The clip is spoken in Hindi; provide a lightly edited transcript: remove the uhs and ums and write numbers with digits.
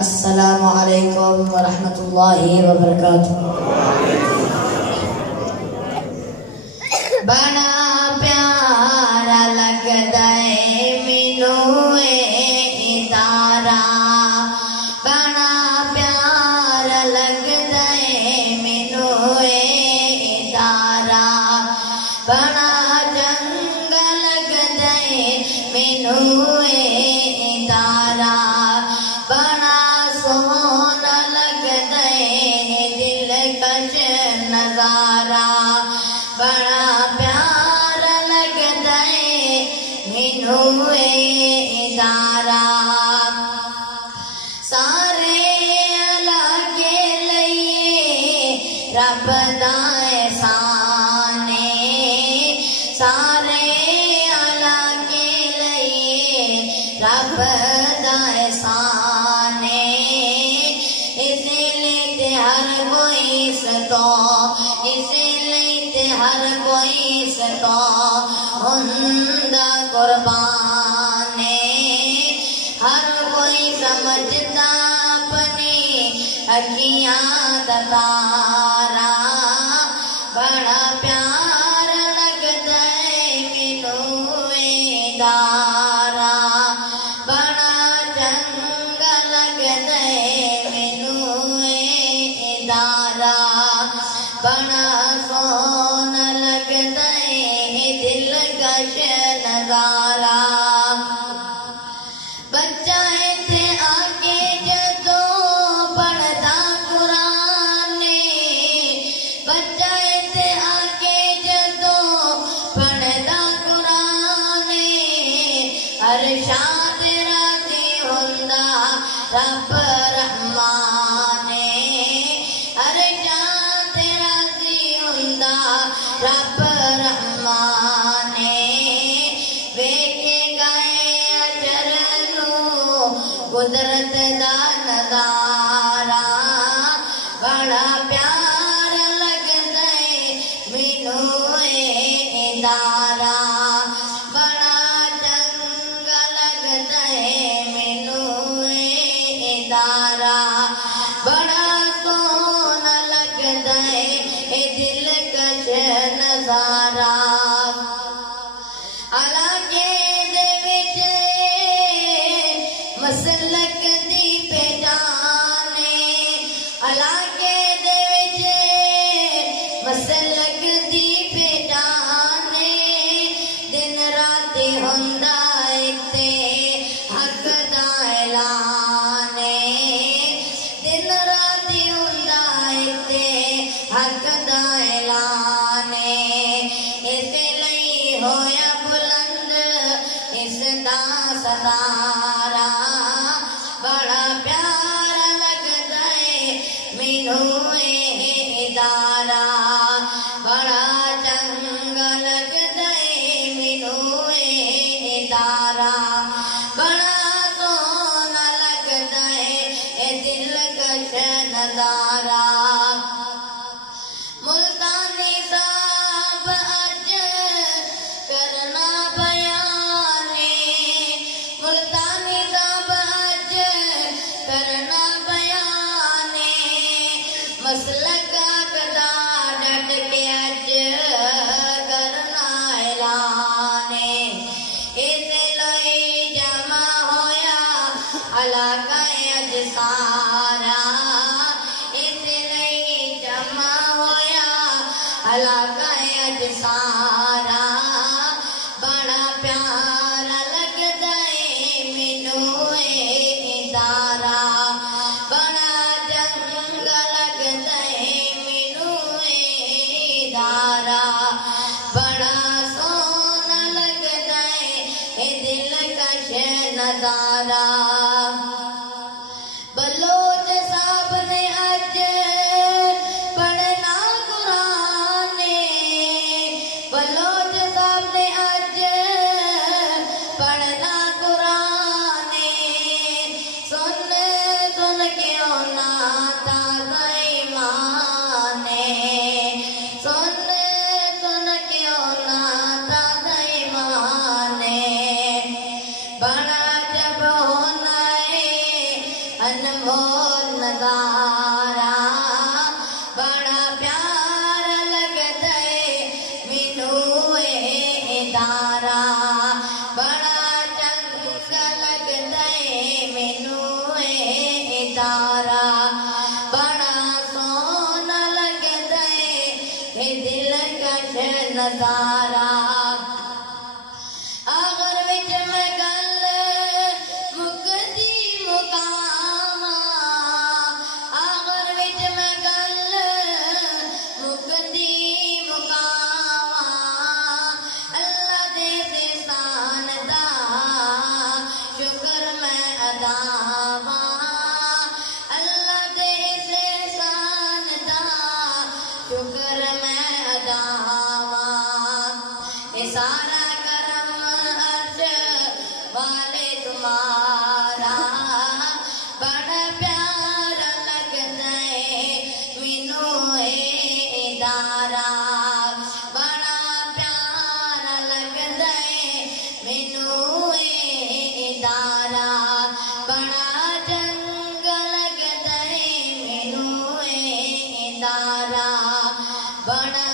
अस्सलामु अलैकुम वरहमतुल्लाहि वबरकातुह। बड़ा प्यारा लगदा है मैनू इदारा, बड़ा प्यारा लगदा है मैनू इदारा, बड़ा चंगा लगदा है मैनू इदारा, बड़ा सोहना लगदा है दिलकश नजारा, बड़ा प्यारा लगदा है मैनू इदारा। सारे इलाके लईए रब दा एहसान है, सारे इलाके लईए रब दा एहसान है, इसलिए ते हर कोई सतो, इसलिए ते हर कोई सतो हुंदा कुर्बान है, हर कोई समझदा अपनी अखियां दा तारा, बड़ा प्यारा लगदा है मैनू इदारा, बड़ा चंगा लगदा है मैनू इदारा, बड़ा सोहना लगदा है दिलकश नजारा। बच्चा इत्थे आके जदों पढ़दा कुरान, बच्चा इत्थे आके जदों पढ़दा कुरान, अरशाद राज़ी हुंदा रब रहमान, अरशाद राज़ी हुंदा रब रहमान, वेखे गए अजर नू कुदरत दा नजारा, बड़ा प्यारा लगदा है मैनू इदारा, बड़ा चंगा लगदा है मैनू इदारा, बड़ा सोहना लगदा है दिलकश नजारा। इलाके दे विच मसलक दी पहचान, इलाके दे विच मसलक दी पहचान, दिन रात हुंदा इत्थे हक दा ऐलान, दिन रात हुंदा इत्थे हक दा ऐलान, इसलिए होया बुलंद इसदा सतारा, बड़ा प्यारा लगदा है मैनू इदारा, बड़ा चंगा लगदा है मैनू इदारा, बड़ा सोहना लगदा है दिलकश नजारा। मुल्तानी साहब अज करना बयान, मुल्तानी साहब अज करना बयान, मसलक आकदा डट के अज करना ऐलान, इसे लोई जमा होया इलाका अज सारा, इसे लोई जमा होया इलाका अज सारा, बड़ा प्यारा लगदा है मैनू इदारा, बड़ा चंगा लगदा है मैनू इदारा, बड़ा सोहना लगदा है दिलकश नजारा। बलोच साहब ने अज पढ़ना कुरान, बलोच साहब ने अज पढ़ना कुरान, सुन सुन के होना ताज़ा ईमान, सुन सुन के होना ताज़ा ईमान, बड़ा जब होना है वो नजारा बड़ा प्यारा लगता है मैनू इदारा बड़ा चंगा लगता है मैनू इदारा बड़ा सोना लगता है दिल कश नजारा आखिर विच मैं गल मुकदी मुकामा आखिर विच मैं गल मुकदी मुकामा अल्लाह दे एहसान दा शुक्र मैं अदावा अल्लाह दे एहसान दा शुक्र मैं अदावा ये सारा करम अर्श वाले तुम्हारा बड़ा प्यारा लगता है मैनू इदारा बड़ा प्यारा लगता है मैनू इदारा बड़ा चंगा लगता है मैनू इदारा बड़ा